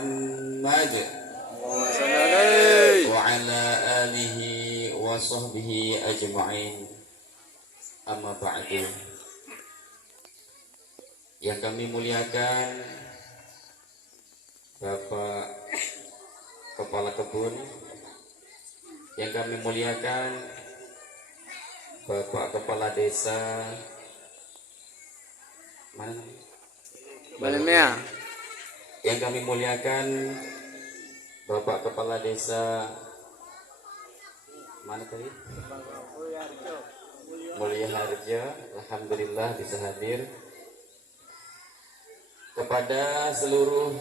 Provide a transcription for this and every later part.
Muhammad wa ala alihi wa sahbihi ajma'in. Amma ba'du. Yang kami muliakan Bapak Kepala Kebun, yang kami muliakan Bapak Kepala Desa Balemea, yang kami muliakan Bapak Kepala Desa mana tadi? Mulia Harjo, alhamdulillah bisa hadir. Kepada seluruh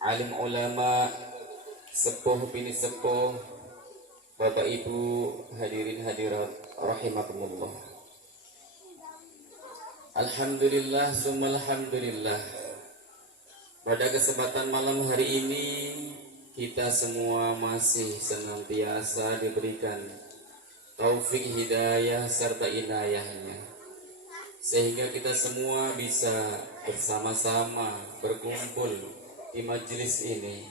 alim ulama, sepuh bini sepuh, Bapak Ibu hadirin hadirat rahimakumullah. Alhamdulillah summa alhamdulillah. Pada kesempatan malam hari ini kita semua masih senantiasa diberikan taufik hidayah serta inayahnya, sehingga kita semua bisa bersama-sama berkumpul di majelis ini,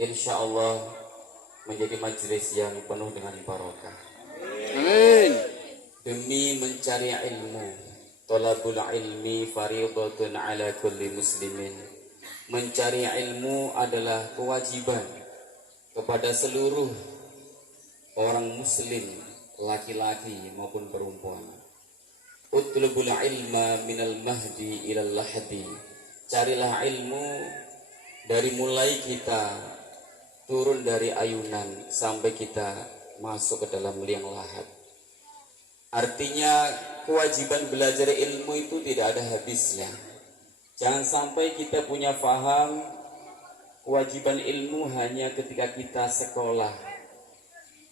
insya Allah menjadi majelis yang penuh dengan barokah. amin. Demi mencari ilmu, thalabul ilmi fardhatun ala kulli muslimin. Mencari ilmu adalah kewajiban kepada seluruh orang muslim, laki-laki maupun perempuan. Utlubul ilma minal mahdi ilal lahdi. Carilah ilmu dari mulai kita turun dari ayunan sampai kita masuk ke dalam liang lahat. Artinya kewajiban belajar ilmu itu tidak ada habisnya. Jangan sampai kita punya faham kewajiban ilmu hanya ketika kita sekolah,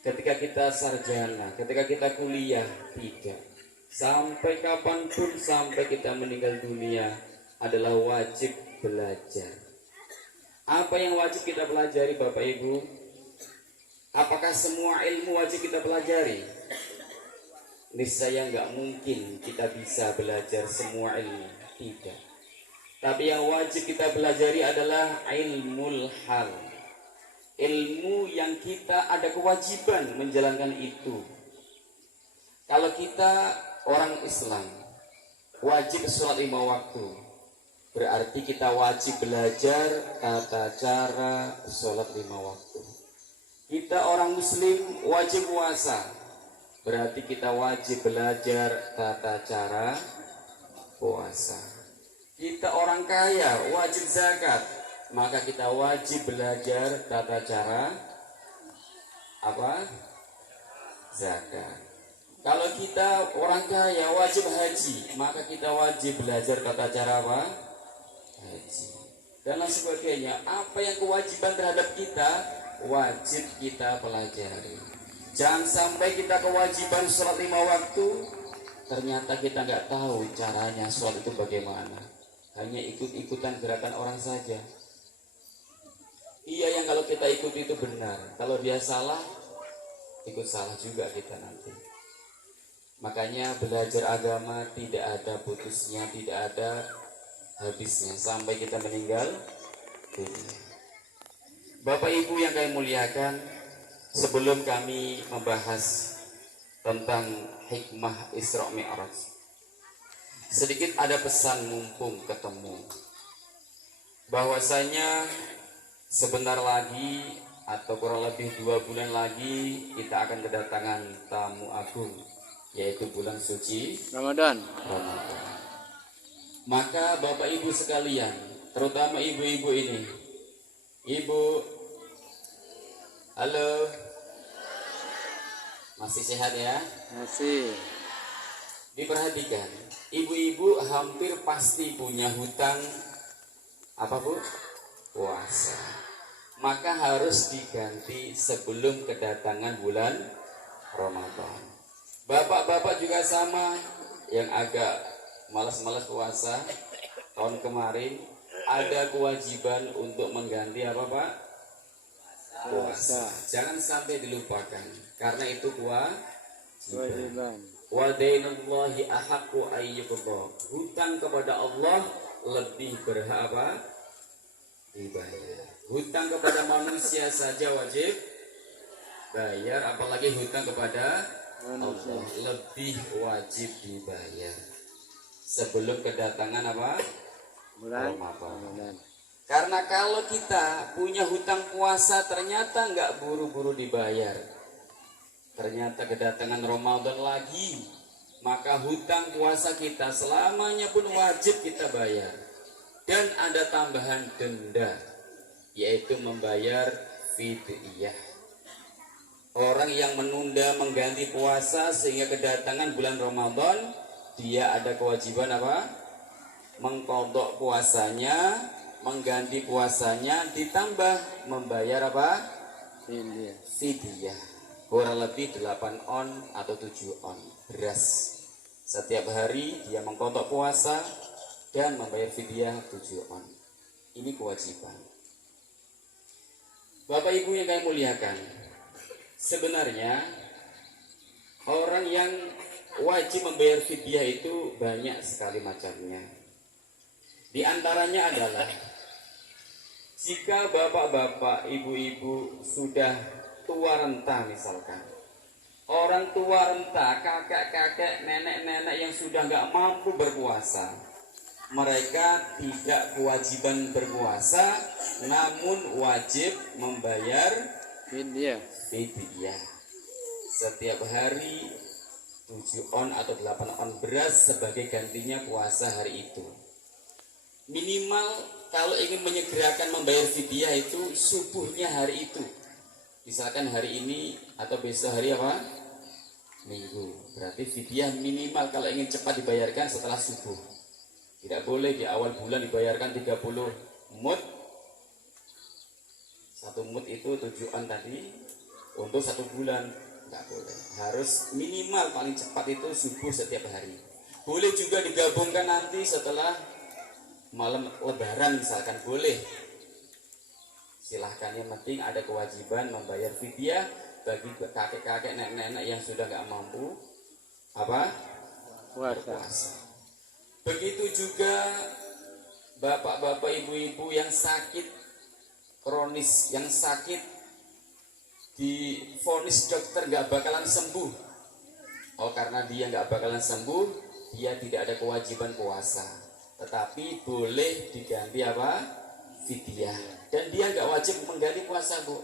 ketika kita sarjana, ketika kita kuliah. Tidak. Sampai kapanpun, sampai kita meninggal dunia adalah wajib belajar. Apa yang wajib kita pelajari Bapak Ibu? Apakah semua ilmu wajib kita pelajari? Niscaya nggak mungkin kita bisa belajar semua ilmu. Tidak. Tapi yang wajib kita pelajari adalah ilmul hal. Ilmu yang kita ada kewajiban menjalankan itu. Kalau kita orang Islam wajib sholat 5 waktu, berarti kita wajib belajar tata cara sholat 5 waktu. Kita orang Muslim wajib puasa, berarti kita wajib belajar tata cara puasa. Kita orang kaya wajib zakat, maka kita wajib belajar tata cara apa? Zakat. Kalau kita orang kaya wajib haji, maka kita wajib belajar tata cara apa? Haji. Dan lain sebagainya. Apa yang kewajiban terhadap kita, wajib kita pelajari. Jangan sampai kita kewajiban sholat 5 waktu, ternyata kita nggak tahu caranya sholat itu bagaimana. Hanya ikut-ikutan gerakan orang saja. Iya, yang kalau kita ikuti itu benar. Kalau dia salah, ikut salah juga kita nanti. Makanya belajar agama tidak ada putusnya, tidak ada habisnya sampai kita meninggal dunia. Bapak Ibu yang kami muliakan, sebelum kami membahas tentang hikmah Isra Mi'raj, sedikit ada pesan mumpung ketemu, bahwasanya sebentar lagi atau kurang lebih 2 bulan lagi kita akan kedatangan tamu agung, yaitu bulan suci Ramadan. Maka Bapak Ibu sekalian, terutama ibu-ibu ini, ibu, halo, masih sehat ya? Masih. Diperhatikan, ibu-ibu hampir pasti punya hutang apa Bu? Puasa. Maka harus diganti sebelum kedatangan bulan Ramadan. Bapak-bapak juga sama, yang agak malas-malas puasa tahun kemarin ada kewajiban untuk mengganti apa Pak? Puasa. Jangan sampai dilupakan, karena itu kewajiban. Wa dainullahi ahaqqu ayyuqda. Hutang kepada Allah lebih berhak apa? dibayar. Hutang kepada manusia saja wajib bayar, apalagi hutang kepada Allah lebih wajib dibayar sebelum kedatangan apa? Bulan Ramadan. Ramadan. Karena kalau kita punya hutang puasa ternyata nggak buru-buru dibayar, ternyata kedatangan Ramadan lagi, maka hutang puasa kita selamanya pun wajib kita bayar. Dan ada tambahan denda, yaitu membayar fidyah. Orang yang menunda mengganti puasa sehingga kedatangan bulan Ramadan, dia ada kewajiban apa? Mengqadha puasanya, mengganti puasanya, ditambah membayar apa? Fidyah. Kurang lebih 8 on atau 7 on beras. Setiap hari dia mengqadha puasa dan membayar fidyah 7 on. Ini kewajiban. Bapak Ibu yang kami muliakan, sebenarnya orang yang wajib membayar fidyah itu banyak sekali macamnya. Di antaranya adalah jika bapak-bapak, ibu-ibu sudah tua renta misalkan, orang tua renta, kakek-kakek, nenek-nenek yang sudah nggak mampu berpuasa, mereka tidak kewajiban berpuasa, namun wajib membayar fidyah. Setiap hari 7 on atau 8 on beras sebagai gantinya puasa hari itu. Minimal kalau ingin menyegerakan membayar fidyah itu subuhnya hari itu. Misalkan hari ini atau besok hari apa? Minggu. Berarti fidyah minimal kalau ingin cepat dibayarkan setelah subuh. Tidak boleh di awal bulan dibayarkan 30 mud. 1 mud itu 7 on tadi untuk 1 bulan. Tidak boleh. Harus minimal paling cepat itu subuh setiap hari. Boleh juga digabungkan nanti setelah malam lebaran misalkan, boleh. Silahkan, yang penting ada kewajiban membayar fidyah bagi kakek-kakek, nenek-nenek yang sudah nggak mampu apa? Berpuasa. Begitu juga bapak-bapak, ibu-ibu yang sakit kronis, yang sakit divonis dokter nggak bakalan sembuh. Oh, karena dia nggak bakalan sembuh, dia tidak ada kewajiban puasa, tetapi boleh diganti apa? Fidyah. Dan dia nggak wajib mengganti puasa, Bu.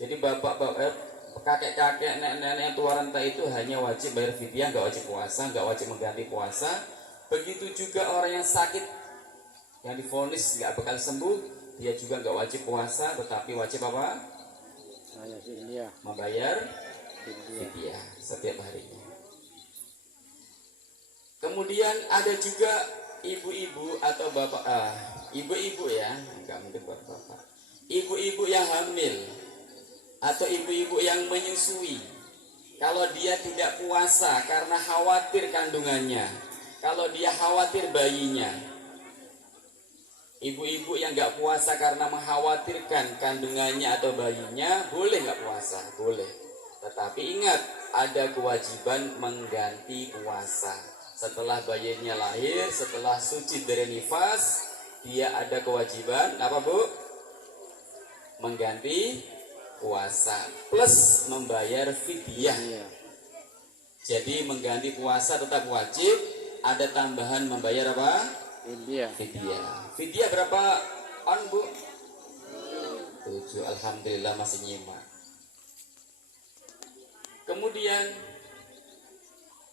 Jadi bapak-bapak, kakek-kakek, nenek-nenek yang tua renta itu hanya wajib bayar fidyah, nggak wajib puasa, nggak wajib mengganti puasa. Begitu juga orang yang sakit, yang divonis nggak bakal sembuh, dia juga nggak wajib puasa, tetapi wajib apa? Membayar fidyah setiap harinya. Kemudian ada juga ibu-ibu atau bapak, ibu-ibu ya, enggak mungkin bapak-bapak. Ibu-ibu yang hamil atau ibu-ibu yang menyusui, kalau dia tidak puasa karena khawatir kandungannya, kalau dia khawatir bayinya, ibu-ibu yang nggak puasa karena mengkhawatirkan kandungannya atau bayinya, boleh nggak puasa? Boleh. Tetapi ingat, ada kewajiban mengganti puasa. Setelah bayinya lahir, setelah suci dari nifas, dia ada kewajiban apa, Bu? Mengganti puasa plus membayar fidyah. Jadi mengganti puasa tetap wajib, ada tambahan membayar apa? Fidyah. Fidyah berapa on, Bu? 7. Alhamdulillah masih nyimak. Kemudian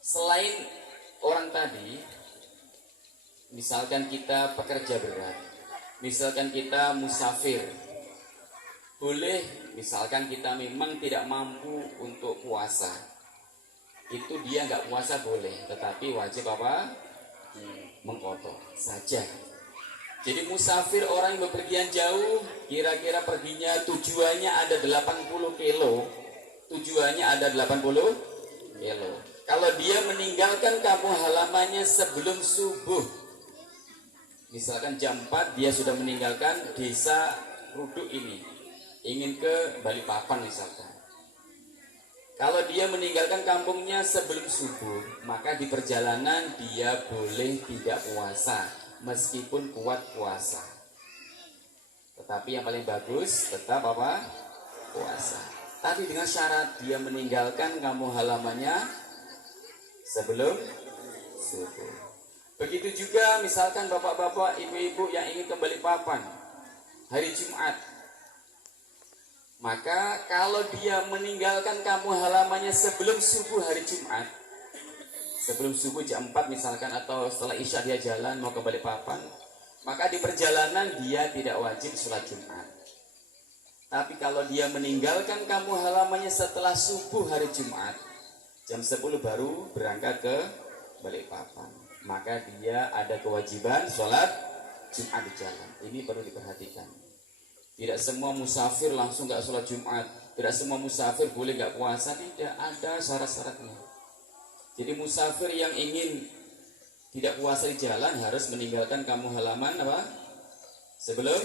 selain orang tadi, misalkan kita pekerja berat, misalkan kita musafir, boleh misalkan kita memang tidak mampu untuk puasa, itu dia nggak puasa boleh, tetapi wajib apa? Mengqadha saja. Jadi musafir, orang yang bepergian jauh, kira-kira perginya tujuannya ada 80 kilo, tujuannya ada 80 kilo. Kalau dia meninggalkan kampung halamannya sebelum subuh, misalkan jam 4 dia sudah meninggalkan desa Ruduk ini, ingin ke Balikpapan misalkan. Kalau dia meninggalkan kampungnya sebelum subuh, maka di perjalanan dia boleh tidak puasa, meskipun kuat puasa. Tetapi yang paling bagus tetap apa? Puasa. Tapi dengan syarat dia meninggalkan kampung halamannya sebelum subuh. Begitu juga misalkan bapak-bapak, ibu-ibu yang ingin kembali papan hari Jumat. Maka kalau dia meninggalkan kampung halamannya sebelum subuh hari Jumat, sebelum subuh jam 4 misalkan, atau setelah Isya dia jalan mau ke Balikpapan, maka di perjalanan dia tidak wajib sholat Jumat. Tapi kalau dia meninggalkan kampung halamannya setelah subuh hari Jumat, jam 10 baru berangkat ke Balikpapan, maka dia ada kewajiban sholat Jumat di jalan. Ini perlu diperhatikan. Tidak semua musafir langsung gak sholat Jumat. Tidak semua musafir boleh gak puasa. Tidak, ada syarat-syaratnya. Jadi musafir yang ingin tidak puasa di jalan harus meninggalkan kampung halaman apa? Sebelum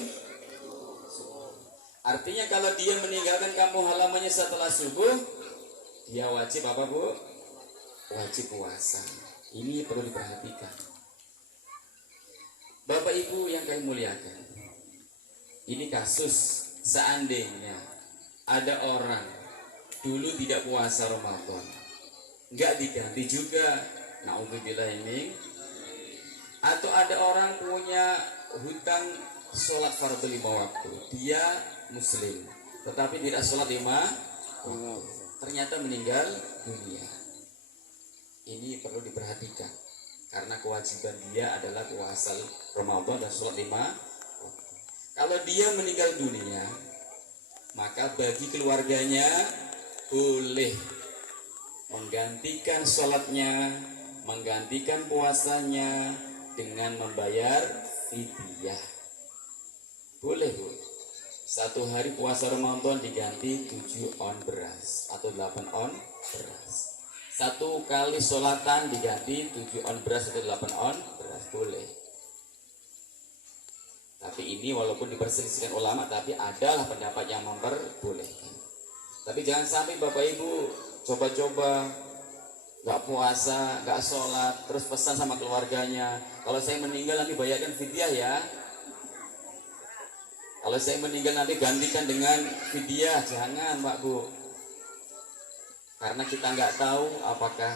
subuh. Artinya kalau dia meninggalkan kampung halamannya setelah subuh, dia wajib apa, Bu? Wajib puasa. Ini perlu diperhatikan. Bapak Ibu yang kami muliakan, ini kasus seandainya ada orang dulu tidak puasa Ramadan, nggak diganti juga, naudzubillah ini. Atau ada orang punya hutang sholat fardu 5 waktu, dia muslim tetapi tidak sholat 5 waktu, ternyata meninggal dunia. Ini perlu diperhatikan karena kewajiban dia adalah puasa Ramadan dan sholat 5 waktu. Kalau dia meninggal dunia, maka bagi keluarganya boleh menggantikan sholatnya, menggantikan puasanya dengan membayar fidyah. Boleh, Bu. 1 hari puasa Ramadan diganti 7 on beras atau 8 on beras. 1 kali sholatan diganti 7 on beras atau 8 on beras. Boleh. Tapi ini walaupun diperselisihkan ulama, tapi adalah pendapat yang memperbolehkan. Tapi jangan sampai Bapak Ibu coba-coba gak puasa, gak sholat, terus pesan sama keluarganya, kalau saya meninggal nanti bayarkan fidyah ya. Kalau saya meninggal nanti gantikan dengan fidyah. Jangan, Pak Bu. Karena kita nggak tahu apakah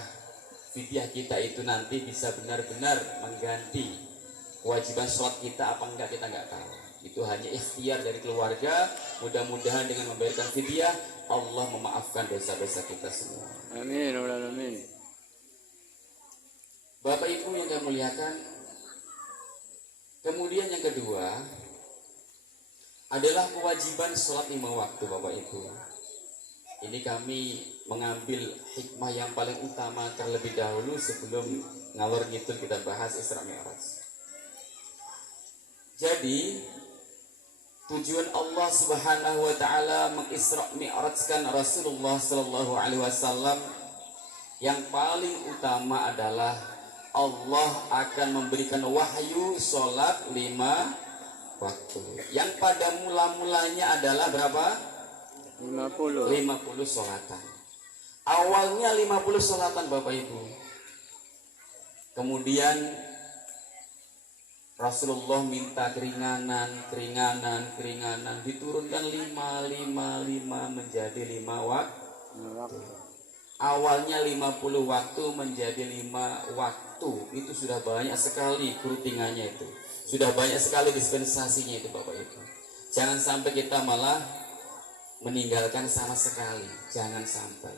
fidyah kita itu nanti bisa benar-benar mengganti kewajiban sholat kita apa enggak, kita nggak tahu. Itu hanya ikhtiar dari keluarga. Mudah-mudahan dengan membayarkan fidyah Allah memaafkan dosa-dosa kita semua. Amin. Amin. Bapak Ibu yang kami muliakan, kemudian yang kedua adalah kewajiban sholat 5 waktu, Bapak Ibu. Ini kami mengambil hikmah yang paling utama terlebih dahulu sebelum ngalor ngidul kita bahas Isra Mi'raj. Jadi tujuan Allah Subhanahu wa taala mengisra mi'rajkan Rasulullah sallallahu alaihi wasallam yang paling utama adalah Allah akan memberikan wahyu salat 5 waktu. Yang pada mula-mulanya adalah berapa? 50 salatan. Awalnya 50 salatan, Bapak Ibu. Kemudian Rasulullah minta keringanan, diturunkan 5 menjadi 5 waktu. Awalnya 50 waktu menjadi 5 waktu. Itu sudah banyak sekali kerutingannya itu. Sudah banyak sekali dispensasinya itu, Bapak Ibu. Jangan sampai kita malah meninggalkan sama sekali. Jangan sampai.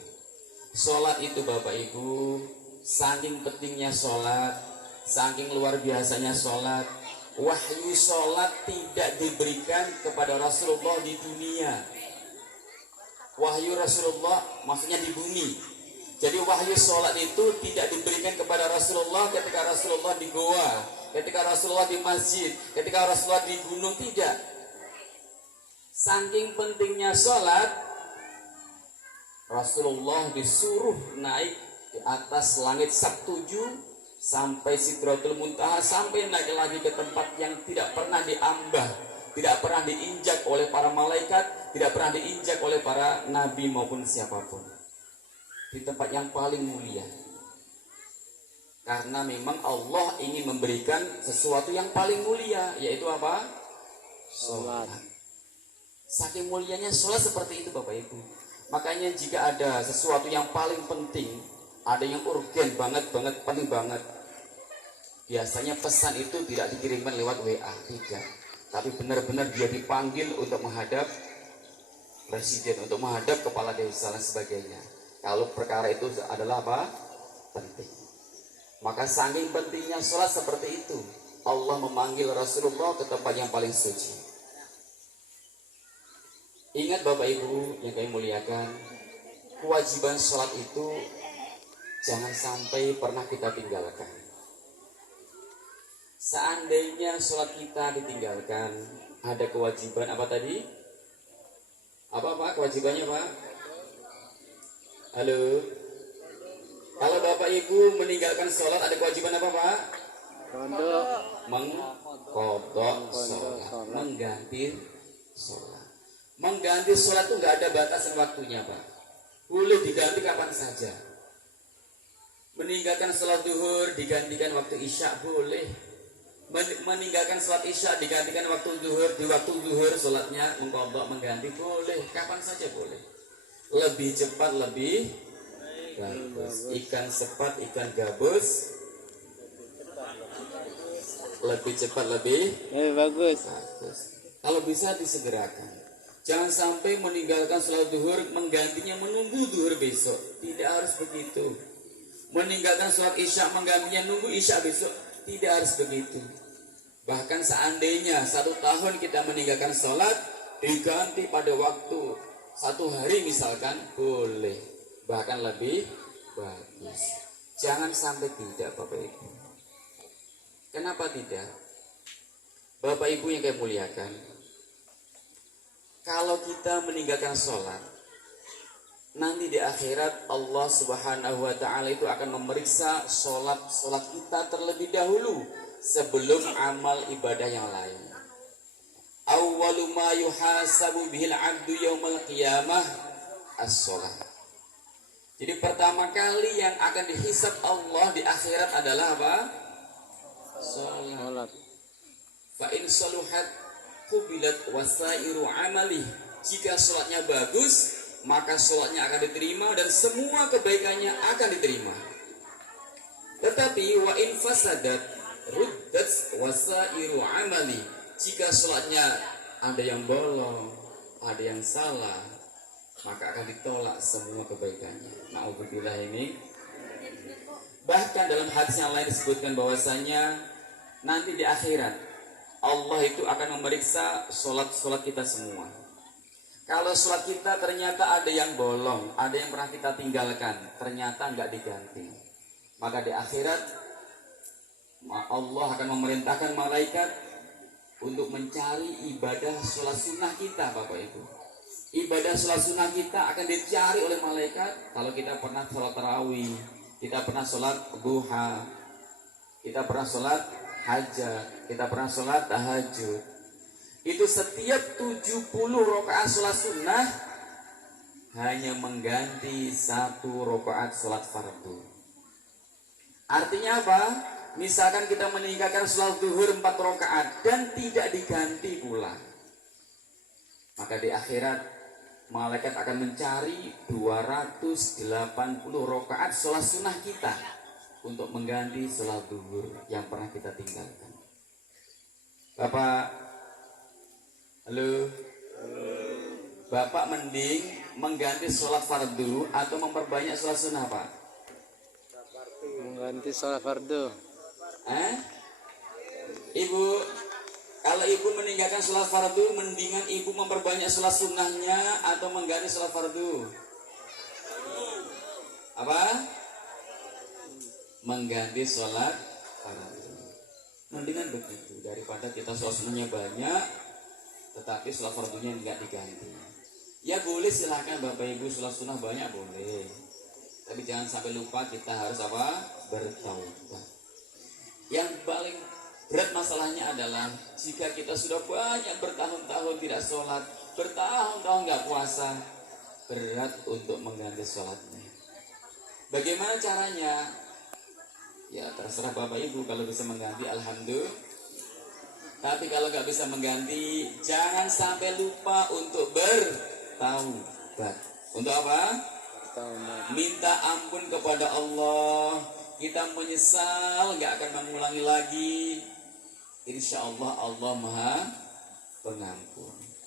Sholat itu, Bapak Ibu, saking pentingnya sholat, saking luar biasanya sholat. Wahyu sholat tidak diberikan kepada Rasulullah di dunia. Wahyu Rasulullah maksudnya di bumi. Jadi wahyu sholat itu tidak diberikan kepada Rasulullah ketika Rasulullah di goa, ketika Rasulullah di masjid, ketika Rasulullah di gunung, tidak. Saking pentingnya sholat, Rasulullah disuruh naik di atas langit Sabtuju sampai Sidratul Muntaha, sampai naik lagi ke tempat yang tidak pernah diambah, tidak pernah diinjak oleh para malaikat, tidak pernah diinjak oleh para nabi maupun siapapun. Di tempat yang paling mulia. Karena memang Allah ingin memberikan sesuatu yang paling mulia, yaitu apa? Sholat. Saking mulianya sholat seperti itu Bapak Ibu. Makanya jika ada sesuatu yang paling penting, ada yang urgen banget, penting banget, biasanya pesan itu tidak dikirimkan lewat WA, tidak. Tapi benar-benar dia dipanggil untuk menghadap presiden, untuk menghadap kepala desa dan sebagainya. Kalau perkara itu adalah apa? Penting. Maka saking pentingnya sholat seperti itu, Allah memanggil Rasulullah ke tempat yang paling suci. Ingat Bapak Ibu yang kami muliakan, kewajiban sholat itu jangan sampai pernah kita tinggalkan. Seandainya sholat kita ditinggalkan, ada kewajiban apa tadi? Apa Pak kewajibannya Pak? Halo? Kalau Bapak Ibu meninggalkan sholat ada kewajiban apa Pak? Mengkodok sholat, mengganti sholat. Mengganti sholat itu nggak ada batasan waktunya Pak. Boleh diganti kapan saja. Meninggalkan sholat duhur digantikan waktu isya boleh. Meninggalkan sholat isya digantikan waktu duhur, di waktu duhur sholatnya mengkodok mengganti boleh, kapan saja boleh. Lebih cepat lebih bagus. Ikan cepat ikan gabus. Lebih cepat lebih bagus. Kalau bisa disegerakan. Jangan sampai meninggalkan sholat duhur menggantinya menunggu duhur besok. Tidak harus begitu. Meninggalkan sholat isya menggantinya nunggu isya besok. Tidak harus begitu. Bahkan seandainya 1 tahun kita meninggalkan sholat diganti pada waktu 1 hari misalkan boleh. Bahkan lebih bagus. Jangan sampai tidak Bapak Ibu. Kenapa tidak? Bapak Ibu yang kami muliakan, kalau kita meninggalkan sholat, nanti di akhirat Allah Subhanahu wa Ta'ala itu akan memeriksa sholat kita terlebih dahulu sebelum amal ibadah yang lain. Awwalu ma yuhasabu bihil abdu yaumal qiyamah as-sholat. Jadi pertama kali yang akan dihisab Allah di akhirat adalah apa? Sholat. Fa in saluhat kubilat wasairu amali. Jika sholatnya bagus, maka sholatnya akan diterima dan semua kebaikannya akan diterima. Tetapi wa in fasadat ruddat wasairu amali. Jika sholatnya ada yang bolong, ada yang salah, maka akan ditolak semua kebaikannya. Na'udzubillah ini. Bahkan dalam hadis yang lain disebutkan bahwasanya nanti di akhirat Allah itu akan memeriksa sholat kita semua. Kalau sholat kita ternyata ada yang bolong, ada yang pernah kita tinggalkan, ternyata nggak diganti, maka di akhirat Allah akan memerintahkan malaikat untuk mencari ibadah sholat sunnah kita Bapak Ibu. Ibadah sholat sunnah kita akan dicari oleh malaikat. Kalau kita pernah sholat tarawih, kita pernah sholat duha, kita pernah sholat hajat, kita pernah sholat tahajud, itu setiap 70 rakaat sholat sunnah hanya mengganti 1 rakaat sholat fardu. Artinya apa? Misalkan kita meninggalkan sholat zuhur 4 rakaat dan tidak diganti pula, maka di akhirat malaikat akan mencari 280 rakaat sholat sunnah kita untuk mengganti sholat zuhur yang pernah kita tinggalkan. Bapak, halo. Bapak mending mengganti sholat fardu atau memperbanyak sholat sunnah Pak? Mengganti sholat fardu. Ibu, kalau ibu meninggalkan sholat fardu, mendingan ibu memperbanyak sholat sunnahnya atau mengganti sholat fardu? Apa? Mengganti sholat fardu. Mendingan begitu daripada kita sholat sunnahnya banyak tetapi sholat fardunya nggak diganti. Ya boleh silakan Bapak Ibu sholat sunnah banyak boleh, tapi jangan sampai lupa kita harus apa? Bertaubat. Yang paling berat masalahnya adalah jika kita sudah banyak bertahun-tahun tidak sholat, bertahun-tahun nggak puasa, berat untuk mengganti sholatnya. Bagaimana caranya? Ya terserah Bapak Ibu, kalau bisa mengganti alhamdulillah. Tapi kalau nggak bisa mengganti, jangan sampai lupa untuk bertaubat. Untuk apa? Taubat. Minta ampun kepada Allah. Kita menyesal, nggak akan mengulangi lagi. Insya Allah Allah Maha Pengampun.